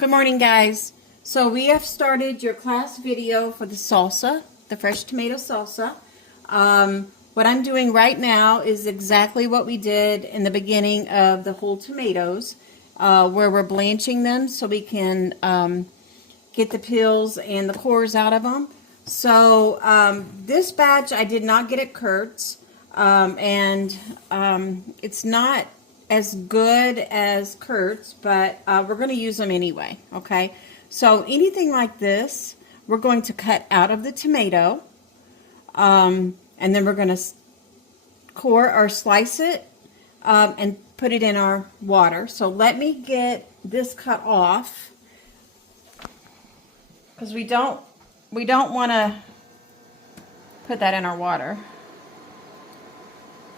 Good morning, guys. So we have started your class video for the salsa, the fresh tomato salsa. What I'm doing right now is exactly what we did in the beginning of the whole tomatoes, where we're blanching them so we can get the peels and the cores out of them. So this batch I did not get at Kurt's, and it's not as good as Kurt's, but we're going to use them anyway, okay? So anything like this, we're going to cut out of the tomato, and then we're going to core or slice it and put it in our water. So let me get this cut off, because we don't want to put that in our water.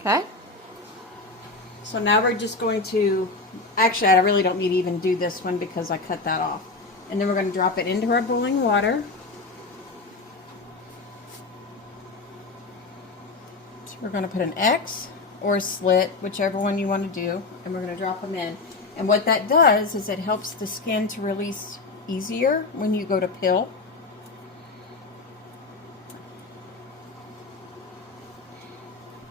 Okay? So now we're just going to, actually I really don't need to even do this one because I cut that off. And then we're going to drop it into our boiling water. So we're going to put an X or a slit, whichever one you want to do, and we're going to drop them in. And what that does is it helps the skin to release easier when you go to peel.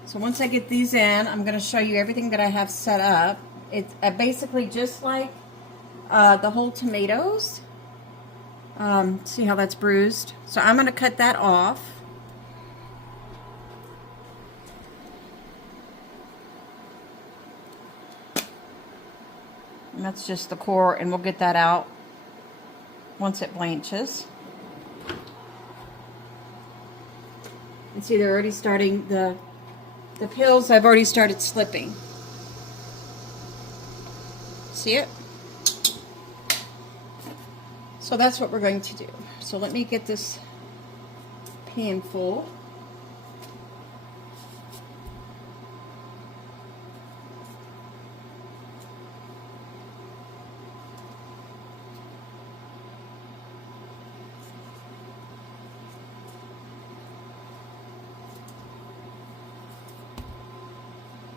So once I get these in, I'm going to show you everything that I have set up. It's basically just like the whole tomatoes. See how that's bruised? So I'm going to cut that off. And that's just the core, and we'll get that out once it blanches. And see, they're already starting, the peels have already started slipping. See it? So that's what we're going to do. So let me get this pan full.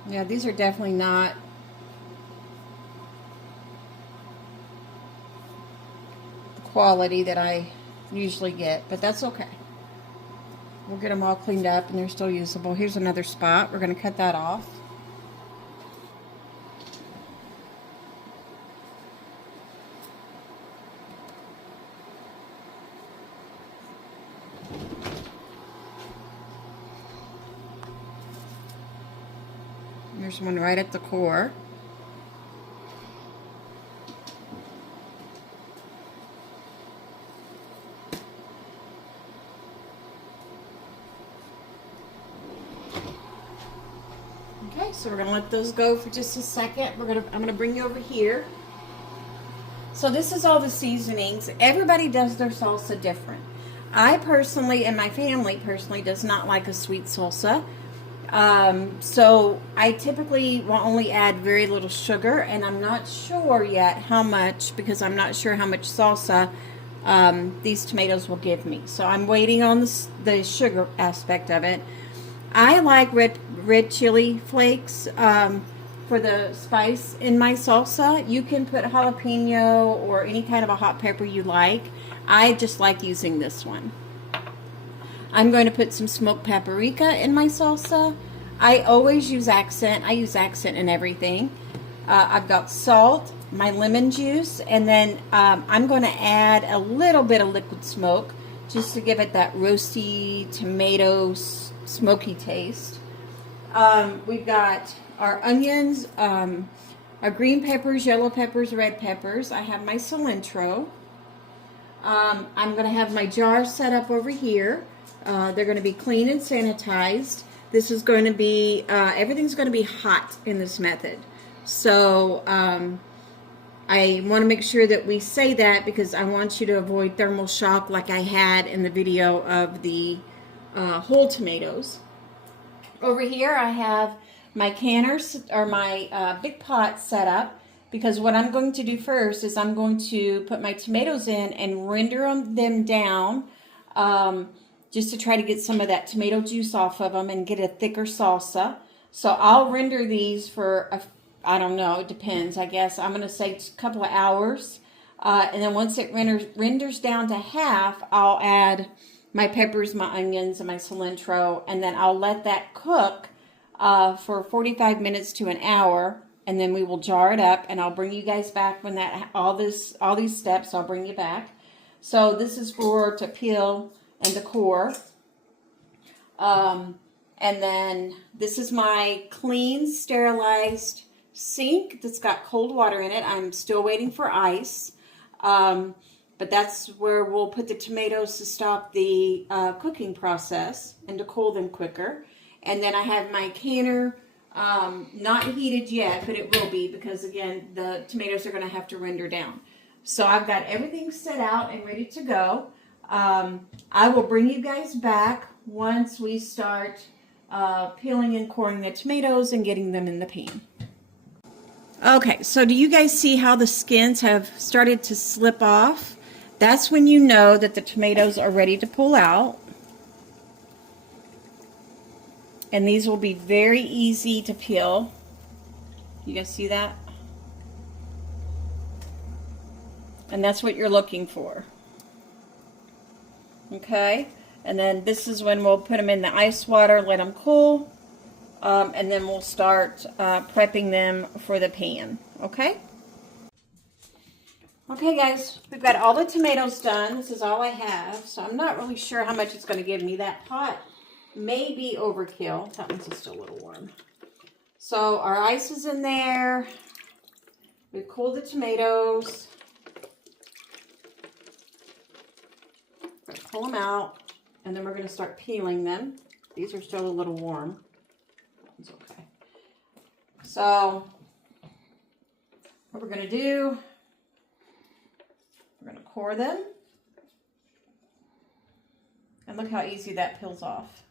Yeah, these are definitely not the quality that I usually get, but that's okay. We'll get them all cleaned up and they're still usable. Here's another spot. We're going to cut that off. There's one right at the core. Okay, so we're going to let those go for just a second. I'm going to bring you over here. So this is all the seasonings. Everybody does their salsa different. I personally, and my family personally, does not like a sweet salsa. So I typically will only add very little sugar, and I'm not sure yet how much, because I'm not sure how much salsa these tomatoes will give me. So I'm waiting on the sugar aspect of it. I like red chili flakes for the spice in my salsa. You can put jalapeno or any kind of a hot pepper you like. I just like using this one. I'm going to put some smoked paprika in my salsa. I always use accent. I use accent in everything. I've got salt, my lemon juice, and then I'm going to add a little bit of liquid smoke just to give it that roasty tomato smoky taste. We've got our onions, our green peppers, yellow peppers, red peppers. I have my cilantro. I'm going to have my jars set up over here. They're going to be clean and sanitized. This is going to be, everything's going to be hot in this method. So I want to make sure that we say that because I want you to avoid thermal shock like I had in the video of the whole tomatoes. Over here I have my canners, or my big pot set up, because what I'm going to do first is I'm going to put my tomatoes in and render them down, just to try to get some of that tomato juice off of them and get a thicker salsa. So I'll render these for, I don't know, it depends, I guess. I'm going to say a couple of hours. And then once it renders down to half, I'll add my peppers, my onions, and my cilantro, and then I'll let that cook for 45 minutes to an hour, and then we will jar it up, and I'll bring you guys back when that all these steps, I'll bring you back. So this is to peel and to core. And then this is my clean, sterilized sink that's got cold water in it. I'm still waiting for ice. But that's where we'll put the tomatoes to stop the cooking process and to cool them quicker. And then I have my canner, not heated yet, but it will be because, again, the tomatoes are going to have to render down. So I've got everything set out and ready to go. I will bring you guys back once we start peeling and coring the tomatoes and getting them in the pan. Okay, so do you guys see how the skins have started to slip off? That's when you know that the tomatoes are ready to pull out. And these will be very easy to peel. You guys see that? And that's what you're looking for. Okay, and then this is when we'll put them in the ice water, let them cool, and then we'll start prepping them for the pan. Okay? Okay, guys, we've got all the tomatoes done. This is all I have, so I'm not really sure how much it's going to give me. That pot may be overkill. That one's still a little warm. So our ice is in there. We've cooled the tomatoes. Pull them out, and then we're going to start peeling them. These are still a little warm. It's okay. So what we're going to do, we're going to core them. And look how easy that peels off.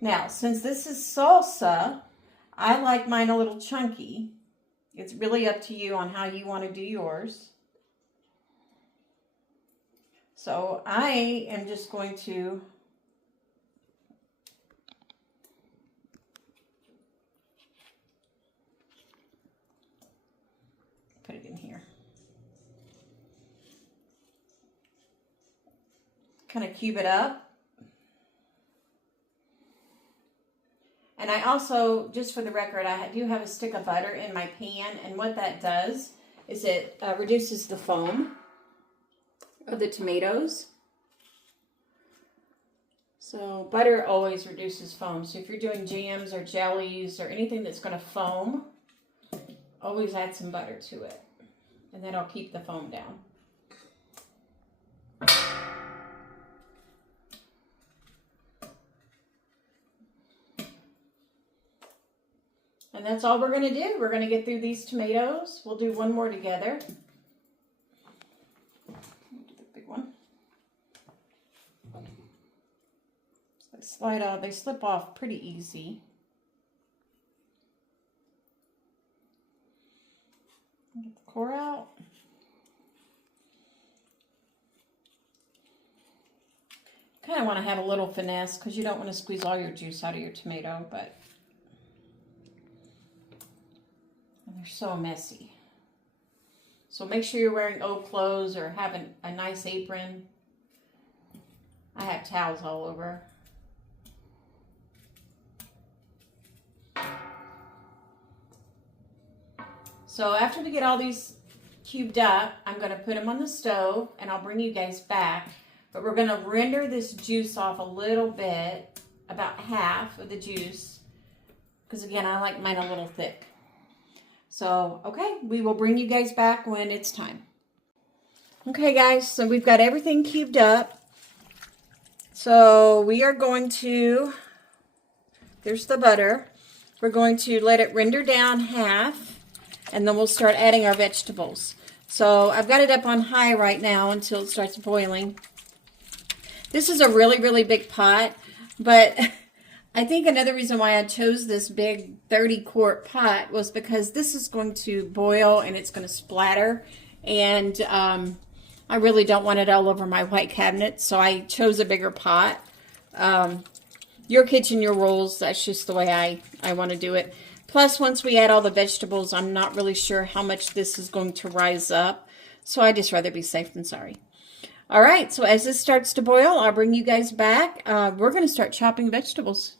Now, since this is salsa, I like mine a little chunky. It's really up to you on how you want to do yours. So I am just going to put it in here. Kind of cube it up. And I also, just for the record, I do have a stick of butter in my pan, and what that does is it reduces the foam of the tomatoes. So butter always reduces foam. So if you're doing jams or jellies or anything that's going to foam, always add some butter to it. And that'll keep the foam down. And that's all we're going to do. We're going to get through these tomatoes. We'll do one more together. Slide out, they slip off pretty easy. Get the core out. Kind of want to have a little finesse because you don't want to squeeze all your juice out of your tomato, but they're so messy. So make sure you're wearing old clothes or having a nice apron. I have towels all over. So after we get all these cubed up, I'm going to put them on the stove and I'll bring you guys back. But we're going to render this juice off a little bit, about half of the juice. Because again, I like mine a little thick. So, okay, we will bring you guys back when it's time. Okay guys, so we've got everything cubed up. So we are going to, there's the butter. We're going to let it render down half. And then we'll start adding our vegetables. So I've got it up on high right now until it starts boiling. This is a really, really big pot. But I think another reason why I chose this big 30-quart pot was because this is going to boil and it's going to splatter. And I really don't want it all over my white cabinet. So I chose a bigger pot. Your kitchen, your rules. That's just the way I want to do it. Plus, once we add all the vegetables, I'm not really sure how much this is going to rise up. So I just rather be safe than sorry. All right, so as this starts to boil, I'll bring you guys back. We're going to start chopping vegetables.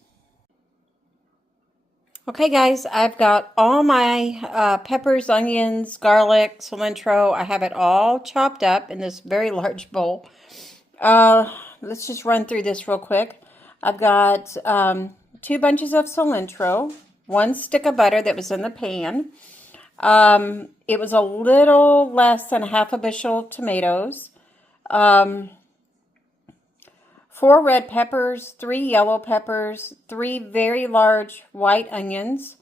Okay, guys, I've got all my peppers, onions, garlic, cilantro. I have it all chopped up in this very large bowl. Let's just run through this real quick. I've got 2 bunches of cilantro, 1 stick of butter that was in the pan. It was a little less than half a bushel of tomatoes. 4 red peppers, 3 yellow peppers, 3 very large white onions,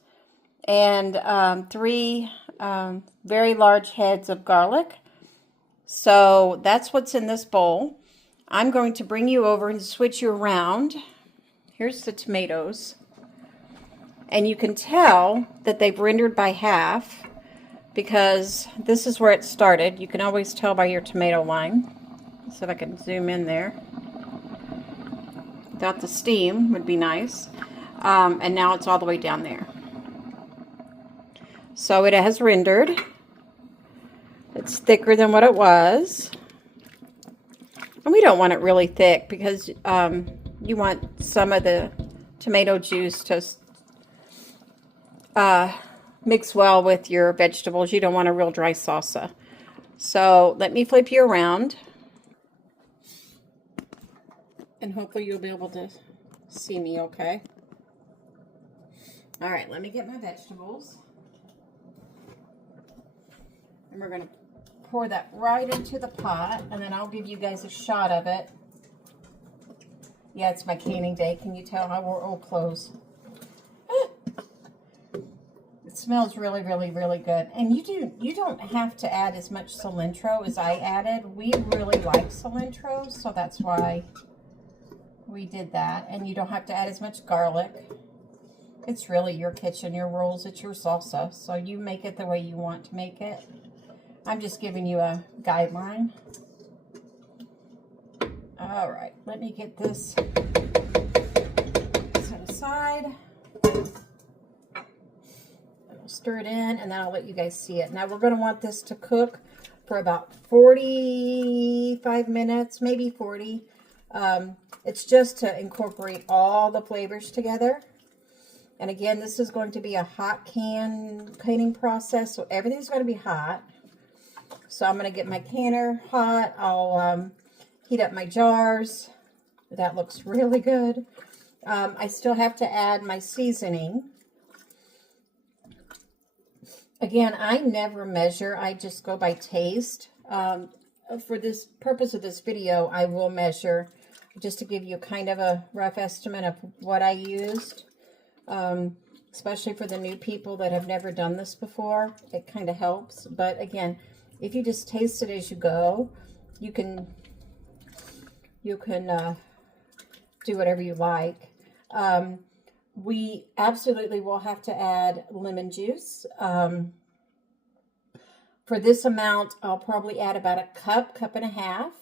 and 3 very large heads of garlic. So that's what's in this bowl. I'm going to bring you over and switch you around. Here's the tomatoes. And you can tell that they've rendered by half because this is where it started. You can always tell by your tomato line. So if I can zoom in there. Without the steam would be nice. And now it's all the way down there. So it has rendered. It's thicker than what it was. And we don't want it really thick because you want some of the tomato juice to mix well with your vegetables. You don't want a real dry salsa. So let me flip you around. And hopefully you'll be able to see me okay. All right, let me get my vegetables. And we're going to pour that right into the pot, and then I'll give you guys a shot of it. Yeah, it's my canning day. Can you tell I wore old clothes? It smells really, really, really good. And you don't have to add as much cilantro as I added. We really like cilantro, so that's why we did that. And you don't have to add as much garlic. It's really your kitchen, your rules. It's your salsa, so you make it the way you want to make it. I'm just giving you a guideline. All right, let me get this set aside. I'll stir it in, and then I'll let you guys see it. Now, we're going to want this to cook for about 45 minutes, maybe 40. It's just to incorporate all the flavors together. And again, this is going to be a hot canning process, so everything's going to be hot. So I'm going to get my canner hot. I'll heat up my jars. That looks really good. I still have to add my seasoning. Again, I never measure. I just go by taste. For this purpose of this video, I will measure just to give you kind of a rough estimate of what I used. Especially for the new people that have never done this before. It kind of helps. But again, if you just taste it as you go, you can do whatever you like. We absolutely will have to add lemon juice. For this amount, I'll probably add about a cup and a half.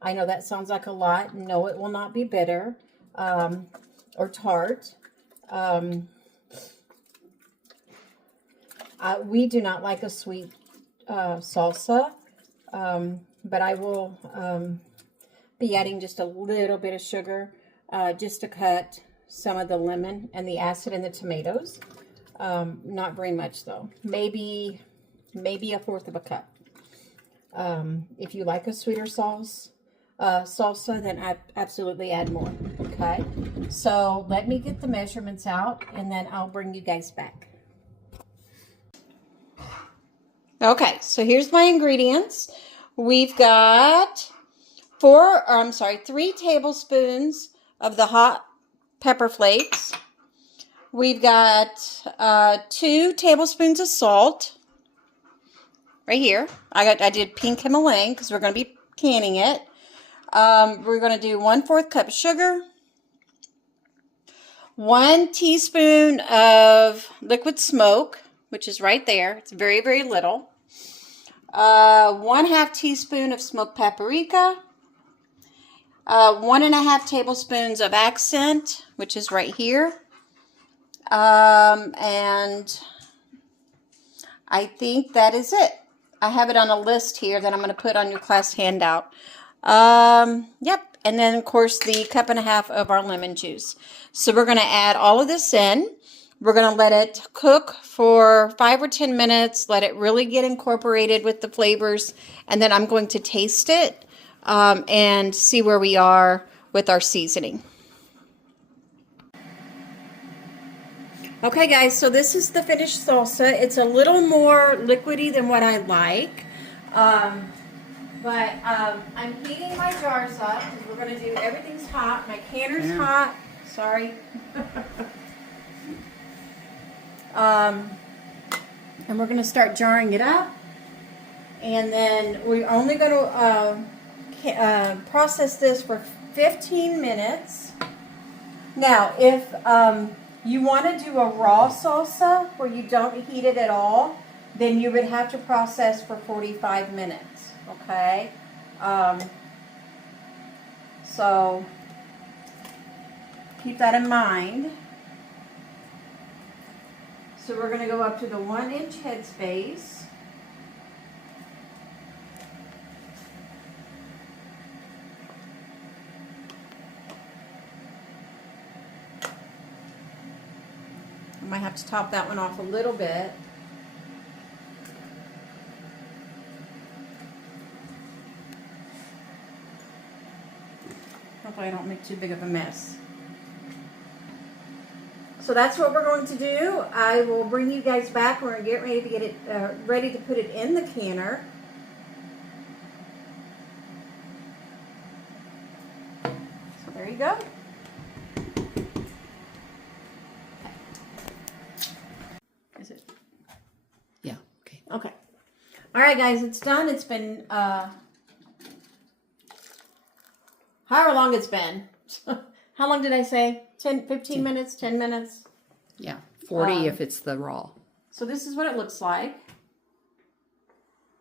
I know that sounds like a lot. No, it will not be bitter or tart. We do not like a sweet salsa, but I will be adding just a little bit of sugar just to cut some of the lemon and the acid in the tomatoes. Not very much though. Maybe a fourth of a cup. If you like a sweeter salsa, then I absolutely add more. Okay, so let me get the measurements out, and then I'll bring you guys back. Okay, so here's my ingredients. We've got 3 tablespoons of the hot pepper flakes. We've got 2 tablespoons of salt. Right here. I did pink Himalayan because we're going to be canning it. We're going to do 1/4 cup of sugar. 1 teaspoon of liquid smoke, which is right there. It's very, very little. 1/2 teaspoon of smoked paprika. 1 1/2 tablespoons of accent, which is right here. And I think that is it. I have it on a list here that I'm going to put on your class handout. Yep. And then, of course, the 1.5 cups of our lemon juice. So we're going to add all of this in. We're going to let it cook for 5 or 10 minutes. Let it really get incorporated with the flavors. And then I'm going to taste it and see where we are with our seasoning. Okay, guys, so this is the finished salsa. It's a little more liquidy than what I like. I'm heating my jars up because we're going to do, everything's hot. My canner's hot. Sorry. And we're going to start jarring it up. And then we're only going to process this for 15 minutes. Now, if you want to do a raw salsa where you don't heat it at all, then you would have to process for 45 minutes, okay? So keep that in mind. So we're going to go up to the 1-inch headspace. I might have to top that one off a little bit. Hopefully I don't make too big of a mess. So that's what we're going to do. I will bring you guys back. We're going to get ready to get it ready to put it in the canner. So there you go. Is it? Yeah. Okay. Okay. All right, guys, it's done. It's been however long it's been. How long did I say? 10, 15 minutes, 10 minutes? Yeah. 40 if it's the raw. So this is what it looks like.